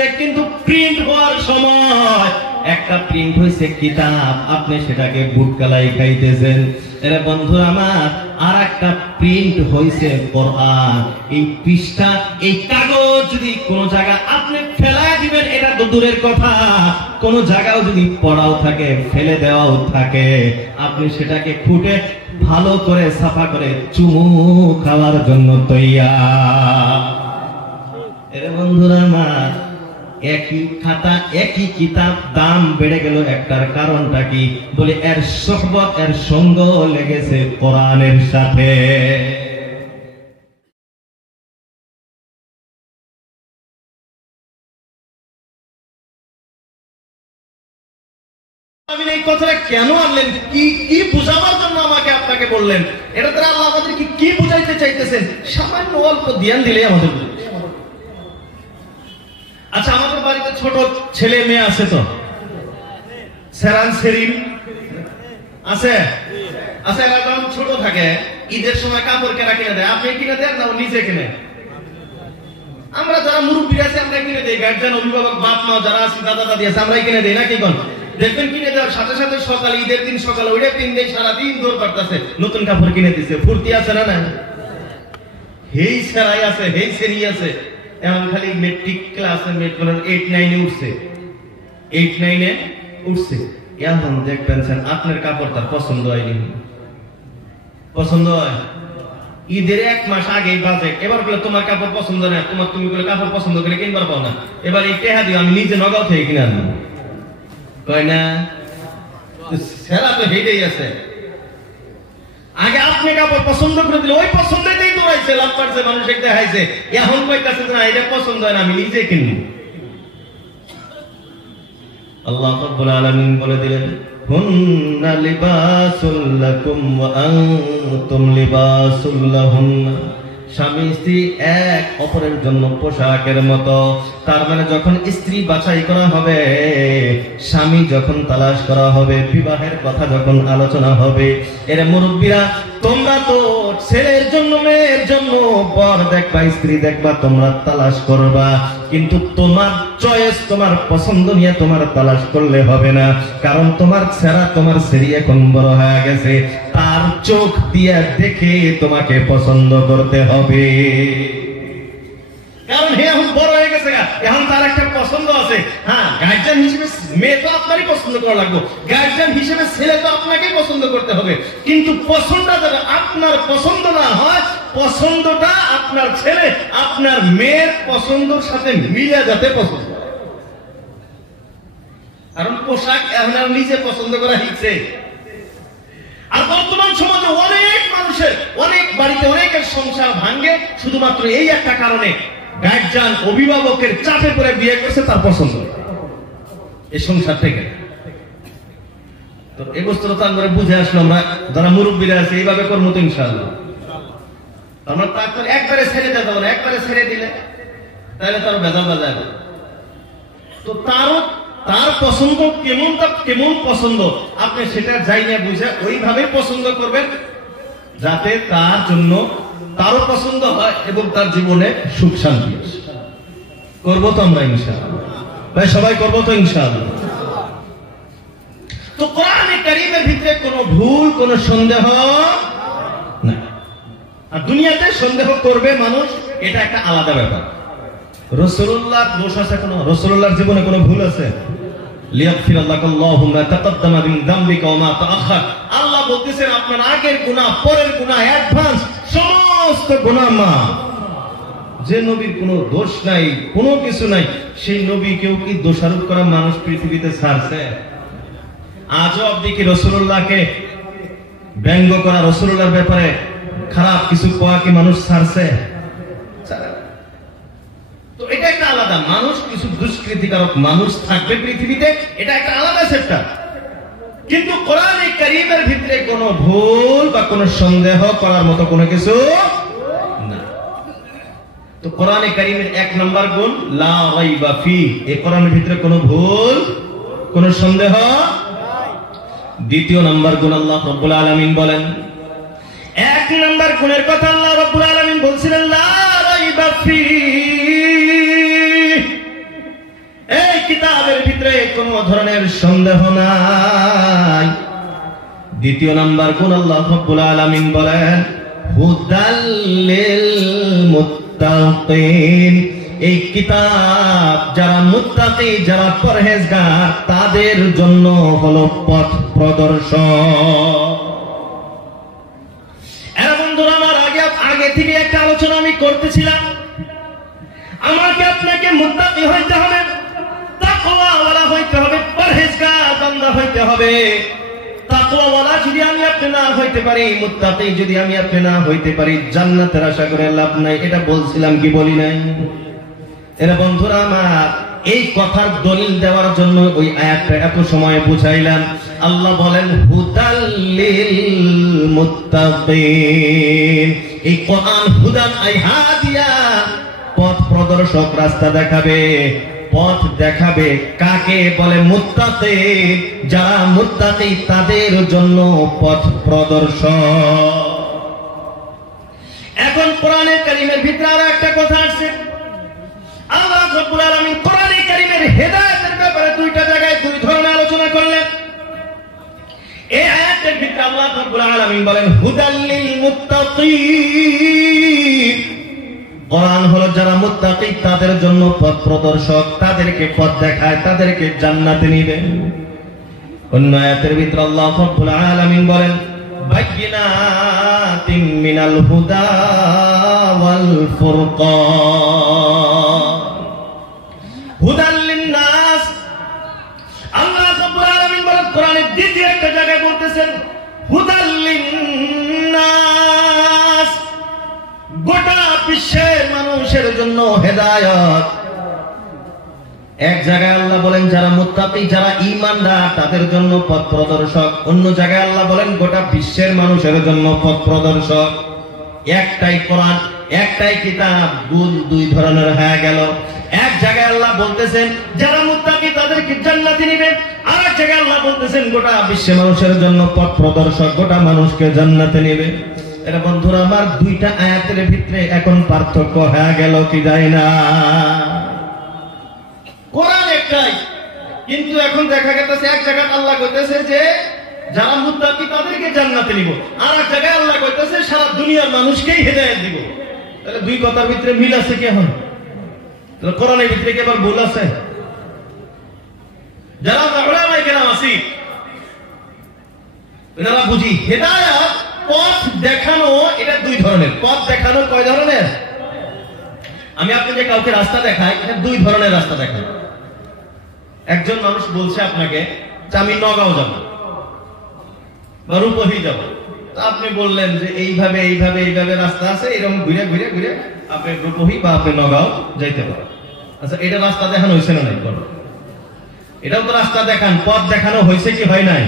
আসছে, কিন্তু প্রিন্ট হওয়ার সময় একটা প্রিন্ট হয়েছে কিতাব, আপনি সেটাকে বুটকালাই খাইতেছেন। এর বন্ধুরা আমার, আর একটা প্রিন্ট হয়েছে কোরআন। এই পৃষ্ঠা, এই কাগজ যদি কোন জায়গা আপনি ফেলাই দিবেন, এটা তো দূরের কথা, কোন জায়গাও যদি পড়াও থাকে, ফেলে দেওয়াও থাকে, আপনি সেটাকে খুঁটে ভালো করে সাফা করে চুমু খাওয়ার জন্য তৈয়ার। এর বন্ধুরা আমার, একই খাতা একই কিতাব দাম বেড়ে গেল, একটার কারণটা কি? বলে এর সোহবত, এর সঙ্গ লেগেছে কোরআনের সাথে। আমি এই কথাটা কেন আনলেন, কি কি বুঝাবার জন্য আমাকে আপনাকে বললেন? এটা দ্বারা আল্লাহ আমাদেরকে কি বুঝাইতে চাইতেছেন? সামান্য অল্প ধ্যান দিলে আমাদের। আচ্ছা, আমাদের বাড়িতে ছোট ছেলে মেয়ে আছে তো, সেরান সেরিন আছে আছে। এরা যখন ছোট থাকে, ঈদের সময় কাপড় কেনা কিনে দেয়, আপনি কিনে দেন না ও নিজে কিনে? আমরা যারা মুরব্বী আছে আমরা কিনে দেই, গার্জিয়ান অভিভাবক বাপ মা যারা আছে, দাদা দাদি আছে, আমরাই কিনে দেই নাকি? কোন দেখবেন কিনে দেওয়ার সাথে সাথে সকালে, ঈদের দিন সকালে ওইটা তিন দিন সারাদিন দৌড় করতেছে, নতুন কাপড় কিনে দিচ্ছে, ফুর্তি আছে না? না, হেই সেরাই আছে, হেই সেরি আছে। এখন খালি মেট্রিক ক্লাসে 8-9 উঠছে, 8-9 উঠছে, এখন দেখবেন আপনার কাপড় তার পছন্দ হয়নি। পছন্দ হয় ঈদের 1 মাস আগে বাজেট, এবার বলে তোমার কাপড় পছন্দ না, তুমি বলে কাপড় পছন্দ করে কিনবার পাও না, এবার এই টেহা দিও, আমি নিজে নগাঁও থেকে কিনে আনবো, কয় না? সেরা তো হেঁটেই আছে। আগে আপনি কাপড় পছন্দ করে দিলে, ওই পছন্দেই দৌড়াইছে, লাভ পারছে, মানুষ একটা দেখাইছে, এখন কইতাছে না এটা পছন্দ হয় না, আমি নিজে কিনবো। আল্লাহ রাব্বুল আলামিন বলে দিলেন, হুন্না লিবাসুল লাকুম ওয়া আনতুম লিবাসুল লাহুন্না। স্বামী স্ত্রী এক অপরের জন্য পোশাকের মতো। তার মানে যখন স্ত্রী বাছাই করা হবে, স্বামী যখন তালাশ করা হবে, বিবাহের কথা যখন আলোচনা হবে, এর মুরব্বীরা তোমরা তো ছেলের জন্য মেয়ের জন্য বর দেখবা, স্ত্রী দেখবা, তোমরা তালাশ করবা, কিন্তু তোমার চয়েস, তোমার পছন্দ নিয়ে তোমার তালাশ করলে হবে না। কারণ তোমার ছেঁড়া, তোমার সেরি এখন বড় হয়ে গেছে, তার চোখ দিয়ে দেখে তোমাকে পছন্দ করতে হবে। কারণ হে এখন বড় হয়ে গেছে, এখন তার একটা পছন্দ আছে। হ্যাঁ, গার্জিয়ান হিসেবে মেয়ে তো আপনারই পছন্দ করা লাগবে, গার্জিয়ান হিসেবে ছেলে তো আপনাকেই পছন্দ করতে হবে। কিন্তু পছন্দটা যাতে আপনার পছন্দ না হয়, পছন্দটা আপনার ছেলে, আপনার মেয়ের পছন্দের সাথে মিলে যাতে পছন্দ। কারণ পোশাক এখন আর নিজে পছন্দ করা শিখছে। আর বর্তমান সমাজে অনেক মানুষের, অনেক বাড়িতে অনেকের সংসার ভাঙ্গে শুধুমাত্র এই একটা কারণে, গার্জিয়ান অভিভাবকের চাপে পড়ে বিয়ে করছে, তার পছন্দ এই সংসার থেকে। তো এই বস্তুটা তো আমরা বুঝে আসলো, আমরা যারা মুরব্বীরা আছে এইভাবে করবো তো ইনশাআল্লাহ। আমরা তারপর একবারে ছেড়ে দেবো না, একবারে ছেড়ে দিলে তাহলে তার ভেজাল বাজায়। তো তার পছন্দ কেমন পছন্দ, আপনি সেটা যাই না বুঝে ওইভাবে পছন্দ করবেন, যাতে তার জন্য তারও পছন্দ হয় এবং তার জীবনে সুখ শান্তি আসে। করবো তো আমরা ইনশাআল্লাহ ভাই, সবাই করবো তো ইনশাআল্লাহ। তো কোরআনে কারীমের ভিতরে কোনো ভুল, কোনো সন্দেহ না। আর দুনিয়াতে সন্দেহ করবে মানুষ, এটা একটা আলাদা ব্যাপার। রাসূলুল্লাহ দোষ আছে কোনো? রাসূলুল্লাহর জীবনে কোনো ভুল আছে? লিয়াগফিরাল্লাহু মা তাকাদ্দামা মিন যামবিকা ওয়া মা তাআখার। আল্লাহ বলতেছেন আপনার আগের গুনাহ, পরের গুনাহ, অ্যাডভান্স সমস্ত গুনাহ মাফ। যে নবীর কোনো দোষ নাই, কোনো কিছু নাই, সেই নবীকেও কি দোষারোপ করা মানুষ পৃথিবীতে ছাড়ছে? আজও অবধি কি রাসূলুল্লাহকে ব্যঙ্গ করা, রাসূলুল্লাহর ব্যাপারে খারাপ কিছু কোয়া কি মানুষ ছাড়ছে? তো এটা একটা আলাদা, মানুষ কিছু দুষ্কৃতিকারক মানুষ থাকবে পৃথিবীতে, এটা একটা আলাদা সেক্টর। কিন্তু কোরআনে কারীমের ভিতরে কোনো ভুল বা কোনো সন্দেহ করার মতো কোনো কিছু না। তো কোরআনে কারীমের 1 নম্বর গুণ লা রাইবা ফি, এই কোরআনের ভিতরে কোনো ভুল, কোনো সন্দেহ। 2 নম্বর গুণ আল্লাহ রাব্বুল আলামিন বলেন, 1 নম্বর গুণের কথা আল্লাহ রাব্বুল আলামিন বলছিলেন লা রাইবা ফি, সন্দেহ নাই। দ্বিতীয় নাম্বার গুণ আল্লাহ রাব্বুল আলামিন বলেন হুদাল লিল মুত্তাকিন, এই কিতাব যারা মুত্তাকি, যারা পরহেজগার, তাদের জন্য হলো পথ প্রদর্শক। এর বন্ধুরা আমার আগে থেকে একটা আলোচনা আমি করতেছিলাম, আমাকে আপনাকে মুত্তাকি হইতে হবে, তাকওয়াওয়ালা হইতে হবে, পরহেজগার বান্দা হইতে হবে। তাকওয়াওয়ালা যদি আমি আপনি না হইতে পারি, মুত্তাকি যদি আমি আপনি না হইতে পারি, জান্নাতের আশা করে লাভ নাই। এটা বলছিলাম কি বলি নাই? এরা বন্ধুরা আমার, এই কথার দলিল দেওয়ার জন্য ওই আয়াতটা এত সময় বুঝাইলাম। আল্লাহ বলেন হুদাল লিল মুত্তাকিন, এই কোরআন হুদান আই হাদিয়া, পথ প্রদর্শক, রাস্তা দেখাবে। পথ দেখাবে কাকে বলে? মুত্তাকি, যারা মুত্তাকি তাদের জন্য পথ প্রদর্শক। এখন কোরআনে কারীমের ভিতরে আরো একটা কথা আছে। আল্লাহ রাব্বুল আলামিন কোরআনে কারীমের হেদায়েতের ব্যাপারে দুইটা জায়গায় দুই ধরনের আলোচনা করলেন। এই আয়াতের ভিতরে আল্লাহ রাব্বুল আলামিন বলেন হুদাল লিল মুত্তাকিন, কোরআন হলো যারা মুত্তাকি তাদের জন্য পথ প্রদর্শক, তাদেরকে পথ দেখায়, তাদেরকে জান্নাতে নিবে। অন্য আয়াতের ভিতরে আল্লাহ রাব্বুল আলামিন বলেন বায়িনাতিন মিনাল হুদা ওয়াল ফুরকান, হুদাল লিন-নাস। আল্লাহ রাব্বুল আলামিন বলেন কোরআনের দ্বিতীয় একটা জায়গায় বলতেছেন হুদাল লিন-নাস, গোটা বিশ্বের মানুষের জন্য হেদায়েত। এক জায়গায় আল্লাহ বলেন যারা মুত্তাকি, যারা ঈমানদার, তাদের জন্য পথ প্রদর্শক। অন্য জায়গায় আল্লাহ বলেন গোটা বিশ্বের মানুষের জন্য পথ প্রদর্শক। একটাই কোরআন, একটাই কিতাব, গুণ দুই ধরনের হয়ে গেল। এক জায়গায় আল্লাহ বলতেছেন যারা মুত্তাকি তাদেরকে জান্নাতে নেবেন, আর এক জায়গায় আল্লাহ বলতেছেন গোটা বিশ্বের মানুষের জন্য পথ প্রদর্শক, গোটা মানুষকে জান্নাতে নেবে। এটা বন্ধুরা আমার দুইটা আয়াতের ভিতরে এখন পার্থক্য হয়ে গেল কি যায় না? কোরআন একটাই, কিন্তু এখন দেখা গেছে এক জায়গায় আল্লাহ কইতেছে যে যারা মুত্তাকি তাদেরকে জান্নাতে নিব, আর এক জায়গায় আল্লাহ কইতেছে সারা দুনিয়ার মানুষকেই হেদায়েত দিব। তাহলে দুই কথার ভিতরে মিল আছে কি? এখন তাহলে কোরআনের ভিতরে কি আবার ভুল আছে? যারা উলামায়ে কেরাম আছি এনারা বুঝি হেদায়েত পথ দেখানো, এটা দুই ধরনের। পথ দেখানো কয় ধরনের? আমি আপনাকে কাউকে রাস্তা দেখাই, এটা দুই ধরনের রাস্তা দেখাই। একজন মানুষ বলছে আপনাকে যে আমি নগাঁও যাব বা রূপহী যাব, আপনি বললেন যে এইভাবে এইভাবে এইভাবে রাস্তা আছে, এরকম ঘুরে ঘুরে ঘুরে আপনি রূপহী বা আপনি নগাঁও যাইতে পারেন। আচ্ছা, এটা রাস্তা দেখানো হয়েছে না নাই? এটাও তো রাস্তা দেখান, পথ দেখানো হয়েছে কি হয় নাই?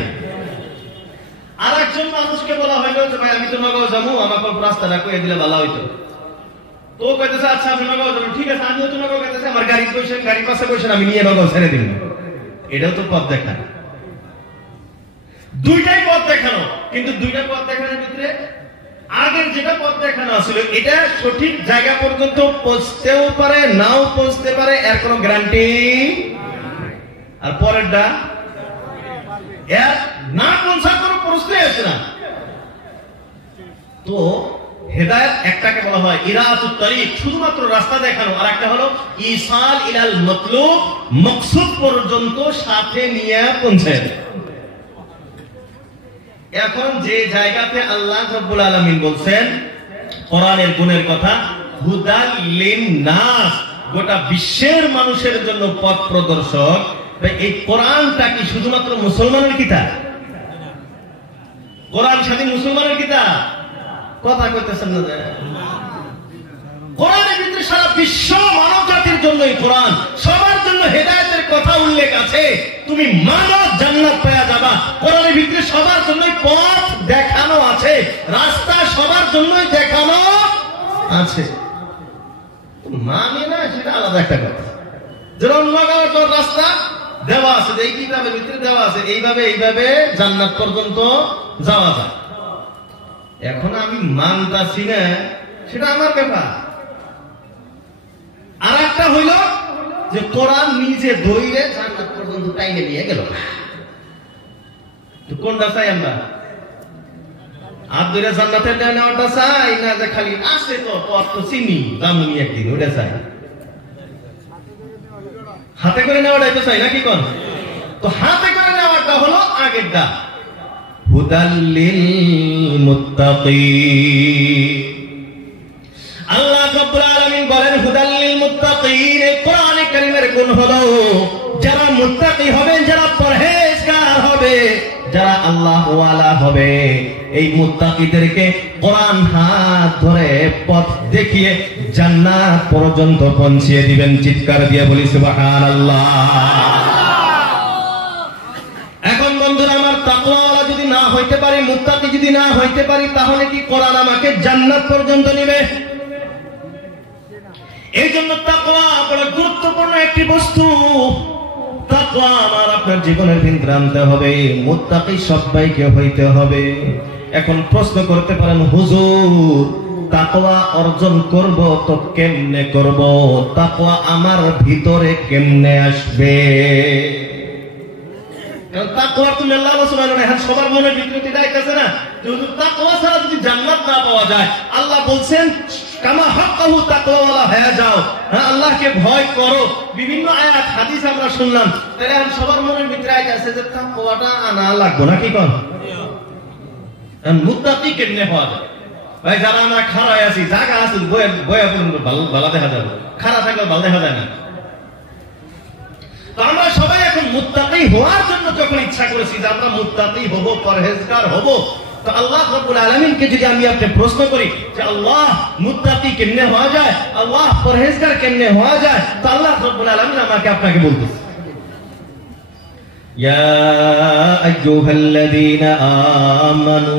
আর একজন মানুষকে বলা হইল যে ভাই আমি তো নগাঁও যাবো, আমাকে রাস্তাটা কয়ে দিলে ভালো হইতো। তো কইতেছে আচ্ছা আপনি নগাঁও যাবেন, ঠিক আছে আমিও তো নগাঁও গেতেছি, আমার গাড়ি কইছেন, গাড়ি পাশে কইছেন, আমি নিয়ে নগাঁও ছেড়ে দিন। এটাও তো পথ দেখানো। দুইটাই পথ দেখানো, কিন্তু দুইটা পথ দেখানোর ভিতরে আগের যেটা পথ দেখানো ছিল এটা সঠিক জায়গা পর্যন্ত পৌঁছতেও পারে, নাও পৌঁছতে পারে, এর কোনো গ্যারান্টি। আর পরেরটা এর না পৌঁছার কোনো প্রশ্নই আসে না। তো হেদায়েত একটাকে বলা হয় ইরাতুত তারিক, শুধুমাত্র রাস্তা দেখানো, আর একটা হলো ইসাল ইলাল মাতলুব, মাকসুদ পর্যন্ত সাথে নিয়ে পৌঁছায়। এখন যে জায়গাতে আল্লাহ রাব্বুল আলামিন বলছেন কোরআনের গুণের কথা হুদাল লিন-নাস, গোটা বিশ্বের মানুষের জন্য পথ প্রদর্শক, এই কোরআনটা কি শুধুমাত্র মুসলমানের কিতাব? কোরআন স্বাধীন মুসলমানের কিতাব? কথা কইতেছেন না? কোরআনের ভিতরে সারা বিশ্ব মানব জাতির জন্য এই কোরআন, সবার জন্য হেদায়েতের কথা উল্লেখ আছে। তুমি মানব জান্নাত পেয়ে যাবা, কোরআনের ভিতরে সবার জন্য পথ দেখানো আছে, রাস্তা সবার জন্যই দেখানো আছে। মানে না সেটা আলাদা একটা কথা। যেরকম নগাঁওয়ার রাস্তা দেওয়া আছে, এই কিতাবের ভিতরে দেওয়া আছে এইভাবে এইভাবে জান্নাত পর্যন্ত যাওয়া যায়। এখন আমি মানতাছি না, সেটা আমার ব্যাপার। আর একটা হইল যে কোরআন নিজে ধইরে জান্নাত পর্যন্ত টাইনে নিয়ে গেল, তো কোনটা চাই আমরা? হাত ধরে জান্নাতের নেওয়াটা চাই, না যে খালি আসে তো পথ তো চিনি জামুনি একদিন ওটা চাই? হাতে করে নেওয়াটাই তো চাই নাকি কোন? তো হাতে করে নেওয়াটা হলো আগেরটা। হুদাল্লিল মুত্তাকিন, আল্লাহ রাব্বুল আলামিন বলেন হুদাল্লিল মুত্তাকিন। এই কোরআনে কারীমের গুণ হলো যারা মুত্তাকি হবে, যারা পরহেজগার হবে, যারা আল্লাহ ওয়ালা হবে, এই মুত্তাকিদেরকে কোরআন হাত ধরে পথ দেখিয়ে জান্নাত পর্যন্ত পৌঁছিয়ে দিবেন। চিৎকার দিয়ে বলি সুবহানাল্লাহ। এখন বন্ধুরা আমার, তাকওয়াওয়ালা যদি না হইতে পারি, মুত্তাকি যদি না হইতে পারি, তাহলে কি কোরআন আমাকে জান্নাত পর্যন্ত নিবে? এই জন্য তাকওয়া বড় গুরুত্বপূর্ণ একটি বস্তু। তাকওয়া আমার আপনার জীবনের ভিতরে আনতে হবে। মুত্তাকি সবাইকে হইতে হবে। এখন প্রশ্ন করতে পারেন, হুজুর তাকওয়া অর্জন করব তো কেমনে করব? তাকওয়া আমার ভিতরে কেমনে আসবে? কারণ তাকওয়া তুমি আল্লাহ সুবহানাহু ওয়া তাআলা সবার মনের ভিতরে যাইতেছে না। যদি তাকওয়া ছাড়া যদি জান্নাত না পাওয়া যায়, আল্লাহ বলছেন কামা হাক্কাহু তাকওয়াওয়ালা হয়ে যাও, হ্যাঁ আল্লাহকে ভয় করো। বিভিন্ন আয়াত হাদিস আমরা শুনলাম। তাহলে সবার মনের ভিতরে আছে যে তাকওয়াটা আনা লাগবে নাকি কোন? মুত্তাকি কেমনে হওয়া যায়? ভাই যারা আমরা খাড়া আছি, জায়গা আছে বয়া পর্যন্ত ভালো দেখা যাবে, খাড়া থাকলে ভালো দেখা যায় না। তো আমরা সবাই এখন মুত্তাকি হওয়ার জন্য যখন ইচ্ছা করেছি যে আমরা মুত্তাকি হব, পরহেজগার হব, তো আল্লাহ রাব্বুল আলামিনকে যদি আমি আপনি প্রশ্ন করি যে আল্লাহ মুত্তাকি কেমনে হওয়া যায়, আল্লাহ পরহেজগার কেমনে হওয়া যায়, তো আল্লাহ রাব্বুল আলামিন আমাকে আপনাকে বলতেছে, ইয়া আইয়ুহাল্লাযীনা আমানু,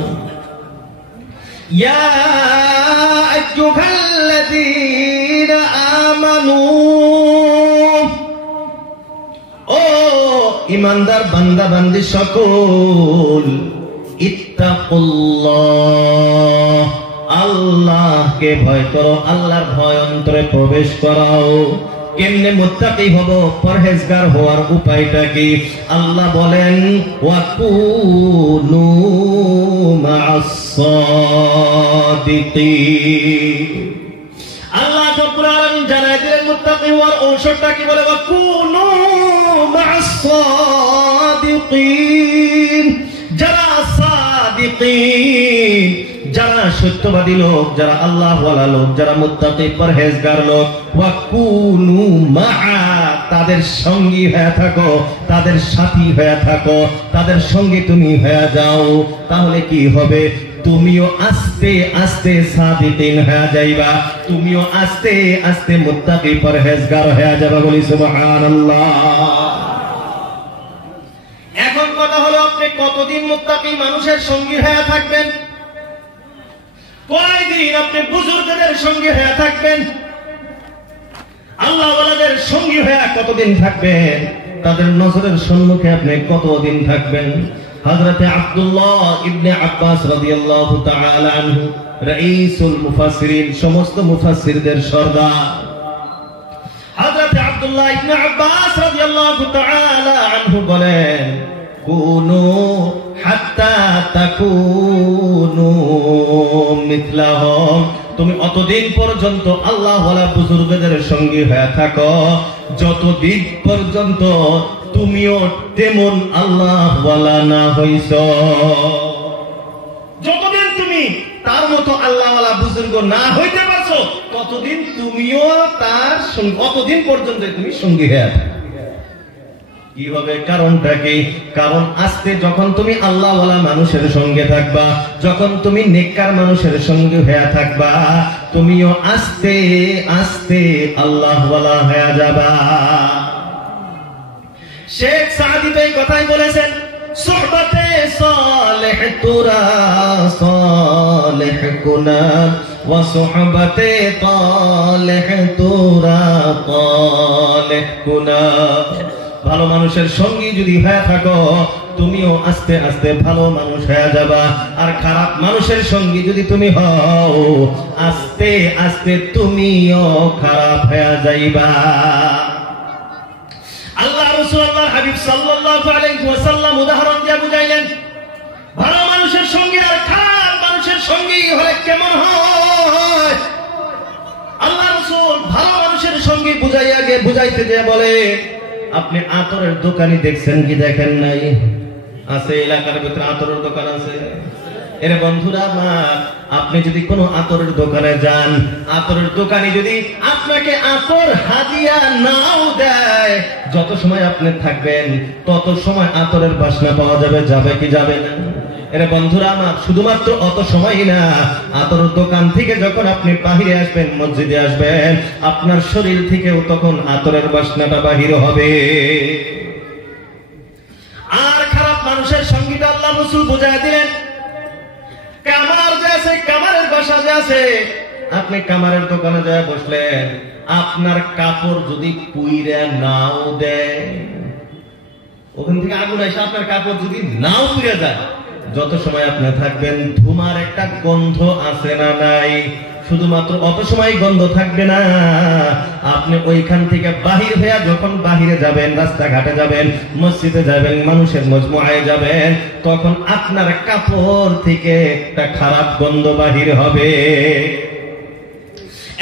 ইয়া আইয়ুহাল্লাযীনা আমানু, ও ইমানদার বান্দা বান্দি সকল, ইত্তাকুল্লাহ, আল্লাহকে ভয় করো, আল্লাহর ভয় অন্তরে প্রবেশ করাও। কেমনে মুত্তাকি হব, পরহেজগার হওয়ার উপায়টা কি? আল্লাহ বলেন ওয়াকুনু মা'আস সাদিকিন। আল্লাহ রাব্বুল আলামিন জানায় দিলেন মুত্তাকি হওয়ার ঔষধটা কি বলে, ওয়াকুনু মা'আস সাদিকিন। যারা সাদিকিন, যারা সত্যবাদী লোক, যারা আল্লাহ ওয়ালা লোক, যারা মুত্তাকি পরহেজগার লোক, ওয়াকুনু মা'a, তাদের সঙ্গী হয়ে থাকো, তাদের সাথী হয়ে থাকো, তাদের সঙ্গে তুমি হয়ে যাও। তাহলে কি হবে? তুমিও আস্তে আস্তে সাদিকিন হয়ে যাইবা, তুমিও আস্তে আস্তে মুত্তাকি পরহেজগার হয়ে যাবা। বলি সুবহানাল্লাহ। এখন কথা হলো, আপনি কতদিন মুত্তাকি মানুষের সঙ্গী হয়ে থাকবেন? কয়দিন আপনি বুজুর্গদের সঙ্গী হয়ে থাকবেন? আল্লাহ ওয়ালাদের সঙ্গী হয়ে কতদিন থাকবেন? তাদের নজরের সম্মুখে আপনি কতদিন থাকবেন? হযরতে আব্দুল্লাহ ইবনে আব্বাস রাদিয়াল্লাহু তাআলা আনহু, রাইসুল মুফাসসিরিন, সমস্ত মুফাসসিরদের সরদার, হযরতে আব্দুল্লাহ ইবনে আব্বাস রাদিয়াল্লাহু তাআলা আনহু বলেন, কুনু হাত্তা তাকুনু মিথলাহুম, তুমি অতদিন পর্যন্ত আল্লাহ ওয়ালা বুজুর্গদের সঙ্গী হয়ে থাকো যতদিন পর্যন্ত তুমিও তেমন আল্লাহ ওয়ালা না হইছো। যতদিন তুমি তার মতো আল্লাহ ওয়ালা বুজুর্গ না হইতে পারছো, ততদিন তুমিও তার সঙ্গে, অতদিন পর্যন্ত তুমি সঙ্গী হয়ে থাকো। কি হবে? কারণটা কি? কারণ আস্তে যখন তুমি আল্লাহ ওয়ালা মানুষের সঙ্গে থাকবা, যখন তুমি নেককার মানুষের সঙ্গে হয়ে থাকবা, তুমিও আস্তে আস্তে আল্লাহ ওয়ালা হয়ে যাবা। শেখ সাদি এই কথাই বলেছেন, সুহবতে সালেহ তুরা সালেহ কুনা ওয়া সুহবতে তালেহ তুরা তালেহ কুনা। ভালো মানুষের সঙ্গী যদি হয়ে থাকো, তুমিও আস্তে আস্তে ভালো মানুষ হয়ে যাবা। আর খারাপ মানুষের সঙ্গী যদি তুমি হও, আস্তে আস্তে তুমিও খারাপ হয়ে যাইবা। আল্লাহ রাসূল আল্লাহর হাবিব সাল্লাল্লাহু আলাইহি ওয়াসাল্লাম উদাহরণ দিয়ে বুঝাইলেন, ভালো মানুষের সঙ্গে আর খারাপ মানুষের সঙ্গে হলে কেমন হয়? আল্লাহ রাসূল ভালো মানুষের সঙ্গে বুঝাইতে যে বলে, আপনি আতরের দোকানি দেখছেন কি দেখেন নাই? আছে এলাকার ভিতরে আতরের দোকান আছে। এর বন্ধুরা আমার, আপনি যদি কোনো আতরের দোকানে যান, আতরের দোকানি যদি আপনাকে আতর হাদিয়া নাও দেয়, যত সময় আপনি থাকবেন তত সময় আতরের বাসনা পাওয়া যাবে, যাবে কি যাবে না? এর বন্ধুরা আমার, শুধুমাত্র অত সময় না, আতরের দোকান থেকে যখন আপনি বাহিরে আসবেন, মসজিদে আসবেন, আপনার শরীর থেকেও তখন আতরের বাসনাটা বাহির হবে। আর খারাপ মানুষের সঙ্গীটা আল্লাহ রাসূল বুঝায় দিলেন, কামার যে আছে, কামারের বাসা যে আছে, আপনি কামারের দোকানে যায় বসলেন, আপনার কাপড় যদি পুইরা নাও দেয়, ওখান থেকে আগুন এসে আপনার কাপড় যদি নাও পুড়ে যায়, যত সময় আপনি থাকবেন ধুমার একটা গন্ধ আছে না নাই? শুধুমাত্র অত সময় গন্ধ থাকবে না, আপনি ওইখান থেকে বাহির হয়ে যখন বাহিরে যাবেন, রাস্তাঘাটে যাবেন, মসজিদে যাবেন, মানুষের মজমুআয় যাবেন, তখন আপনার কাপড় থেকে একটা খারাপ গন্ধ বাহির হবে।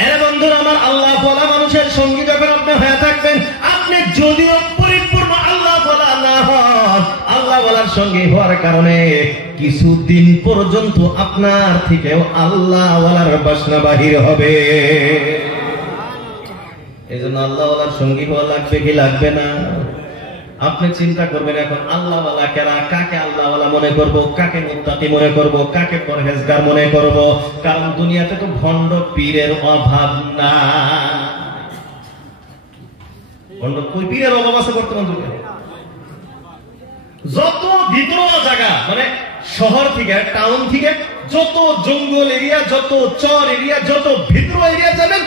এর বন্ধুরা আমার, আল্লাহ বলা মানুষের সঙ্গী যখন আপনি হয়ে থাকবেন, আপনি যদিও পরিপূর্ণ আল্লাহ বলা না হন, আল্লাহ বলার সঙ্গী হওয়ার কারণে কিছুদিন পর্যন্ত আপনার থেকেও আল্লাহ ওয়ালার বাসনা বাহির হবে। এই জন্য আল্লাহ ওয়ালার সঙ্গী হওয়া লাগবে কি লাগবে না? আপনি চিন্তা করবেন এখন আল্লাহ ওয়ালা কারা, কাকে আল্লাহ ওয়ালা মনে করব, কাকে মুত্তাকি মনে করব, কাকে পরহেজগার মনে করব। কারণ দুনিয়াতে তো ভণ্ড পীরের অভাব না। ভণ্ড কই পীরের অভাব আছে বর্তমান যুগে? যত ভিতরোয়া জায়গা, মানে শহর থেকে, টাউন থেকে, যত জঙ্গল এরিয়া, যত চর এরিয়া, যত ভিতরোয়া এরিয়া যাবেন,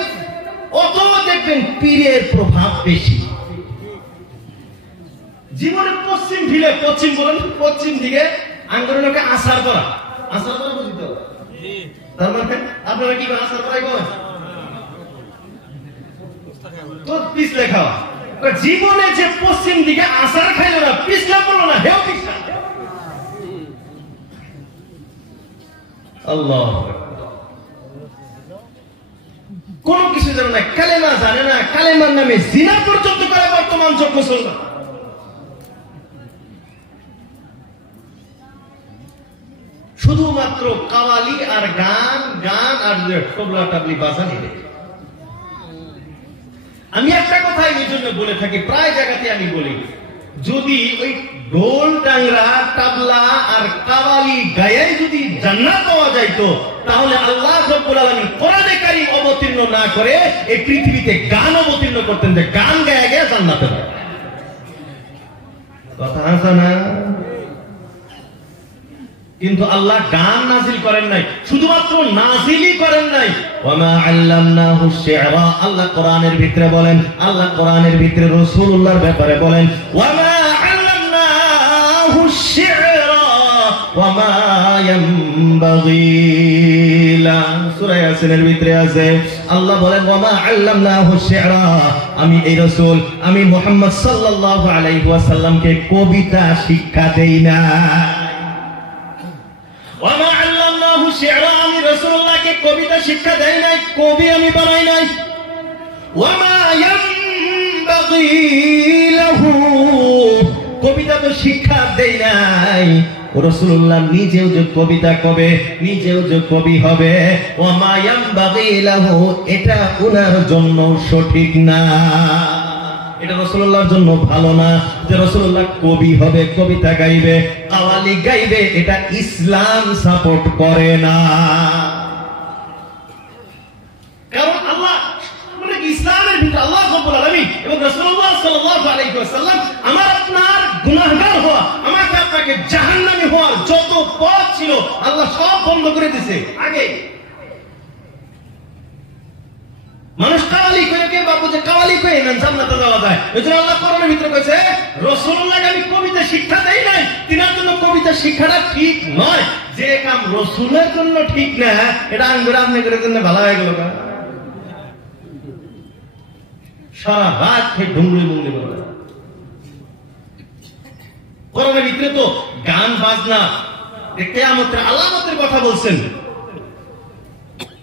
অত দেখবেন পীরের প্রভাব বেশি। জীবনে পশ্চিম ভিলে, পশ্চিম বলেন, পশ্চিম দিকে আঙ্গুরকে আসার করা, আসার করা বুঝিত। তার মানে আপনারা কি আসার করাই করেন? তো পিছলে খাওয়া। জীবনে যে পশ্চিম দিকে আসার খাইল না, পিছলা পড়লো না, হেও পিছলা। আল্লাহ কোন কিছু জানে না, কালেমা জানে না, কালেমার নামে জিনা পর্যন্ত করে বর্তমান যুগ মুসলমান। শুধুমাত্র কাওয়ালি আর গান, গান আর টবলা টাবলি বাজানি। আমি একটা কথা এই জন্য বলে থাকি, প্রায় জায়গাতে আমি বলি, যদি ওই ঢোল ডাংরা, তাবলা আর কাওয়ালি গায়ে যদি জান্নাত পাওয়া যাইতো, তাহলে আল্লাহ রাব্বুল আলামিন কোরআনে কারীম অবতীর্ণ না করে এই পৃথিবীতে গান অবতীর্ণ করতেন, যে গান গায়ে গায়ে জান্নাতে যায়। কথা আছে না? কিন্তু আল্লাহ গান নাজিল করেন নাই, শুধুমাত্র নাজিলই করেন নাই, ওয়ামা আল্লামনাহু শি'রা। আল্লাহ কোরআনের ভিতরে বলেন, আল্লাহ কোরআনের ভিতরে রাসূলুল্লাহর ব্যাপারে বলেন, ওয়ামা আল্লামনাহু শি'রা ওয়ামা ইয়ানবাগী লা। সূরা ইয়াসিনের ভিতরে আছে, আল্লাহ বলেন, ওয়ামা আল্লামনাহু শি'রা, আমি এই রাসূল, আমি মুহাম্মদ সাল্লাল্লাহু আলাইহি ওয়াসাল্লামকে কবিতা শিক্ষা দেই না। ওয়ামা আল্লামনাহু শি'রা, আমি রাসূলুল্লাহকে কবিতা শিক্ষা দেই নাই, কবি আমি বানাই নাই। ওয়ামা ইয়ানবাগী লাহু, কবিতা তো শিক্ষা দেই নাই। রাসূলুল্লাহ নিজেও যে কবিতা কবে, নিজেও যে কবি হবে, ওয়ামা ইয়ানবাগী লাহু, এটা ওনার জন্য সঠিক না, এটা রাসূলুল্লাহর জন্য ভালো না যে রাসূলুল্লাহ কবি হবে, কবিতা গাইবে, কাওয়ালি গাইবে, এটা ইসলাম সাপোর্ট করে না। কারণ আল্লাহ মানে ইসলামের ভিতরে আল্লাহ রাব্বুল আলামিন এবং রাসূলুল্লাহ সাল্লাল্লাহু আলাইহি ওয়াসাল্লাম আমার আপনার গুনাহগার হওয়া, আমাকে আপনাকে জাহান্নামী হওয়ার যত পথ ছিল আল্লাহ সব বন্ধ করে দিয়েছে আগে। মানুষ কাওয়ালি করে, কে বাবু যে কাওয়ালি করে না জান্নাতে যাওয়া যায়, এজন্য আল্লাহ কোরআনের ভিতরে কইছে রাসূলুল্লাহকে আমি কবিতা শিক্ষা দেই নাই, তিনার জন্য কবিতা শিক্ষাটা ঠিক নয়। যে কাম রাসূলের জন্য ঠিক না, এটা আঙ্গুর আপনি করে জন্য ভালো হয়ে গেল। সারা রাত থেকে ঢুংলি মুংলি বলে কোরআনের ভিতরে তো গান বাজনা কিয়ামতের আলামতের কথা বলছেন,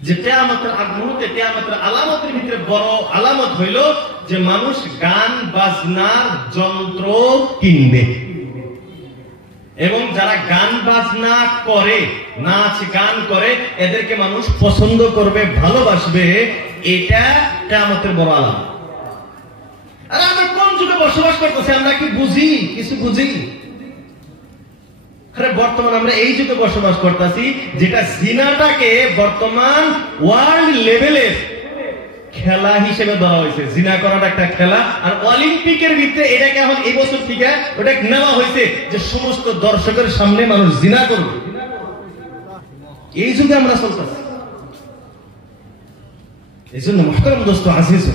যে কিয়ামতের আগ মুহূর্তে কিয়ামতের আলামতের ভিতরে বড় আলামত হইল যে মানুষ গান বাজনার যন্ত্র কিনবে, এবং যারা গান বাজনা করে, নাচ গান করে, এদেরকে মানুষ পছন্দ করবে, ভালোবাসবে। এটা কিয়ামতের বড় আলামত। আর আমরা কোন যুগে বসবাস করতেছি? আমরা কি বুঝি? কিছু বুঝি? আরে বর্তমান আমরা এই যুগে বসবাস করতেছি যেটা জিনাটাকে বর্তমান ওয়ার্ল্ড লেভেলের খেলা হিসেবে ধরা হয়েছে। জিনা করাটা একটা খেলা, আর অলিম্পিকের ভিতরে এটাকে এখন এই বছর থেকে ওটা নেওয়া হয়েছে যে সমস্ত দর্শকের সামনে মানুষ জিনা করবে। এই যুগে আমরা চলতেছি। এই জন্য মুহতারাম দোস্ত আজিজ,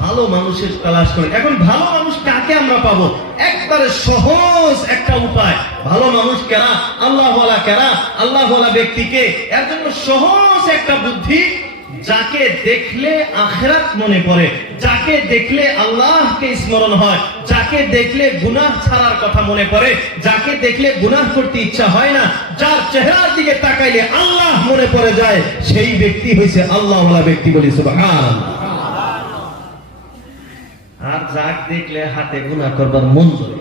ভালো মানুষের তালাশ করে। এখন ভালো মানুষ কাকে আমরা পাবো? একবারে সহজ একটা উপায়। ভালো মানুষ কারা? আল্লাহওয়ালা কারা? আল্লাহওয়ালা ব্যক্তিকে। এর জন্য সহজ একটা বুদ্ধি, যাকে দেখলে আখিরাত মনে পড়ে, যাকে দেখলে আল্লাহকে স্মরণ হয়, যাকে দেখলে গুনাহ ছাড়ার কথা মনে পড়ে, যাকে দেখলে গুনাহ করতে ইচ্ছা হয় না, যার চেহারার দিকে তাকাইলে আল্লাহ মনে পড়ে যায়, সেই ব্যক্তি হইছে আল্লাহওয়ালা ব্যক্তি। বলি সুবহানাল্লাহ। আর যাক দেখলে হাতে গুনাহ করবার মন চলে।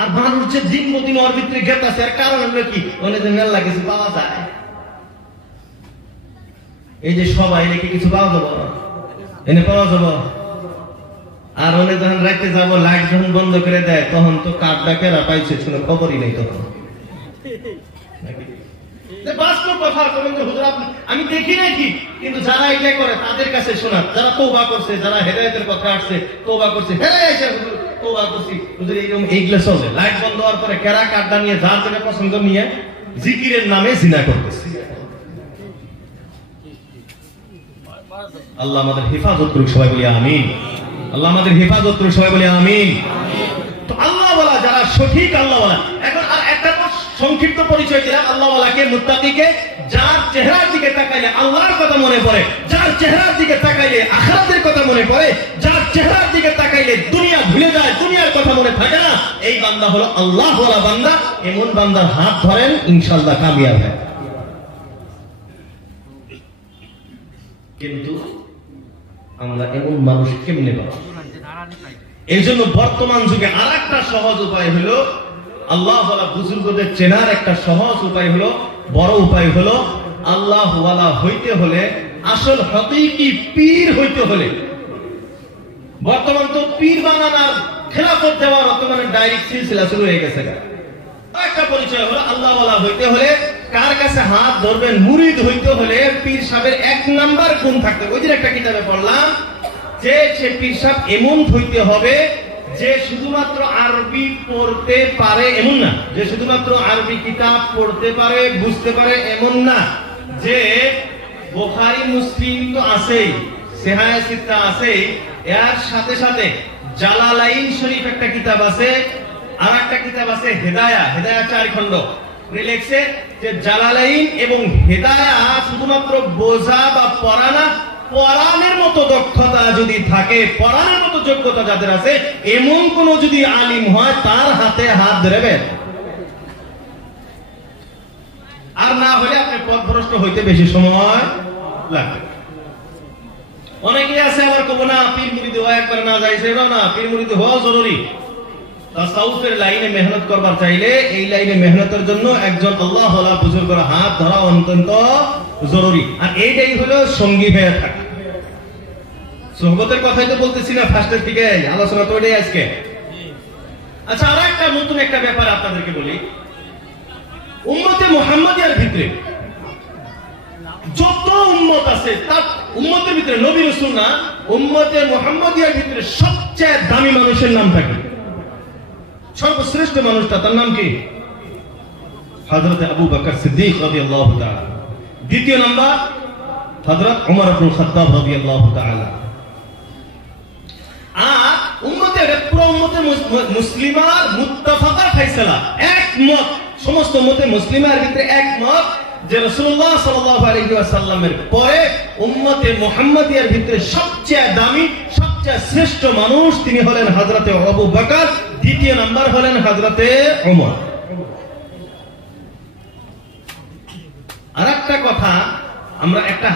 আর মানুষ যে দিন মদিন ওর ভিতরে গেতাছে, এর কারণ হলো কি? অনেক মেলা কিছু পাওয়া যায়। এই যে সবাই নাকি কিছু পাওয়া যাবো, এনে পাওয়া যাবো। আর অনেক যখন রাইতে যাবো, লাইট যখন বন্ধ করে দেয়, তখন তো কাঠটা কেরা পাইছে শুনে খবরই নেই। তখন বাস্তব কথা, আমি দেখি নাকি, কিন্তু যারা এটা করে তাদের কাছে শোনা, যারা তওবা করছে, যারা হেদায়েতের কথা আসছে, তওবা করছে, তওবা করছি, এইগুলো চলে। লাইট বন্ধ হওয়ার পরে কেরা কাঠটা নিয়ে যার যেটা পছন্দ নিয়ে জিকিরের নামে জিনা করতেছে। আল্লাহ আমাদের হেফাজত করুক, সবাই বলি আমিন। আল্লাহ আমাদের হেফাজত করুক, সবাই বলি আমিন। তো আল্লাহ ওয়ালা যারা সঠিক আল্লাহ ওয়ালা, এখন আর একটা সংক্ষিপ্ত পরিচয় দিলাম আল্লাহ ওয়ালাকে, মুত্তাকিকে। যার চেহারার দিকে তাকাইলে আল্লাহর কথা মনে পড়ে, যার চেহারার দিকে তাকাইলে আখিরাতের কথা মনে পড়ে, যার চেহারার দিকে তাকাইলে দুনিয়া ভুলে যায়, দুনিয়ার কথা মনে থাকে না, এই বান্দা হলো আল্লাহ ওয়ালা বান্দা। এমন বান্দার হাত ধরেন, ইনশাআল্লাহ কামিয়াব হয়। কিন্তু আমরা এমন মানুষ কেমনে পাবো? এই জন্য বর্তমান যুগে আর একটা সহজ উপায় হলো, আল্লাহওয়ালা বুজুর্গদের চেনার একটা সহজ উপায় হলো, বড় উপায় হলো, আল্লাহওয়ালা হইতে হলে, আসল হকীকি পীর হইতে হলে, বর্তমান তো পীর বানানোর খেলাফত দেওয়ার বর্তমানে ডাইরেক্ট সিলসিলা শুরু হয়ে গেছে। একটা পরিচয় হলো, আল্লাহওয়ালা হইতে হলে কার কাছে হাত ধরবেন? মুরিদ হইতে হলে পীর সাহেবের এক নাম্বার গুণ থাকতে হবে। ওই দিন একটা কিতাবে পড়লাম যে সে পীর সাহেব এমন হইতে হবে যে শুধুমাত্র আরবি পড়তে পারে এমন না, যে শুধুমাত্র আরবি কিতাব পড়তে পারে, বুঝতে পারে এমন না, যে বুখারী মুসলিম তো আছেই, সিহাহ সিত্তা আছেই, এর সাথে সাথে জালালাইন শরীফ একটা কিতাব আছে, আর একটা কিতাব আছে হেদায়া, হেদায়া 4 খণ্ড। লিখছে যে জালালাইন এবং হেদায়া শুধুমাত্র বোঝা বা পড়া না, পড়ানোর মতো দক্ষতা যদি থাকে, পড়ানোর মতো যোগ্যতা যাদের আছে, এমন কোন যদি আলিম হয়, তার হাতে হাত ধরবেন। আর না হলে আপনি পথভ্রষ্ট হইতে বেশি সময় লাগবে। অনেকে আছে আবার কব না, পীর মুরিদ হওয়া একবার না যাইছে না, পীর মুরিদ হওয়া জরুরি। তাসাউফের লাইনে মেহনত করবার চাইলে এই লাইনে মেহনতের জন্য একজন আল্লাহওয়ালা বুজুর্গের হাত ধরা অত্যন্ত জরুরি। আর এইটাই হলো সঙ্গী হয়ে থাকা। সোহবতের কথাই তো বলতেছি না, ফার্স্টের দিকে আলোচনা তো এটাই আজকে। আচ্ছা, আর একটা নতুন একটা ব্যাপার আপনাদেরকে বলি। উম্মতে মুহাম্মাদিয়ার ভিতরে যত উম্মত আছে, তার উম্মতের ভিতরে নবী রাসূল না, উম্মতে মুহাম্মাদিয়ার ভিতরে সবচেয়ে দামি মানুষের নাম থাকে, সর্বশ্রেষ্ঠ মানুষটা, তার নাম কি? হযরত আবু বকর সিদ্দিক রাদিয়াল্লাহু তাআলা। দ্বিতীয় নাম্বার হযরত ওমর ইবনে খাত্তাব রাদিয়াল্লাহু তাআলা। আর উম্মতের পুরো উম্মতে মুসলিমার মুত্তাফাকা ফায়সালা, একমত, সমস্ত উম্মতে মুসলিমার ভিতরে একমত যে রাসূলুল্লাহ সাল্লাল্লাহু আলাইহি ওয়াসাল্লামের পরে উম্মতে মুহাম্মাদিয়ার ভিতরে সবচেয়ে দামি, সবচেয়ে শ্রেষ্ঠ মানুষ তিনি হলেন হযরত আবু বকর। দ্বিতীয় নাম্বার হলেন হযরতে ওমর। আরেকটা কথা, আমরা একটা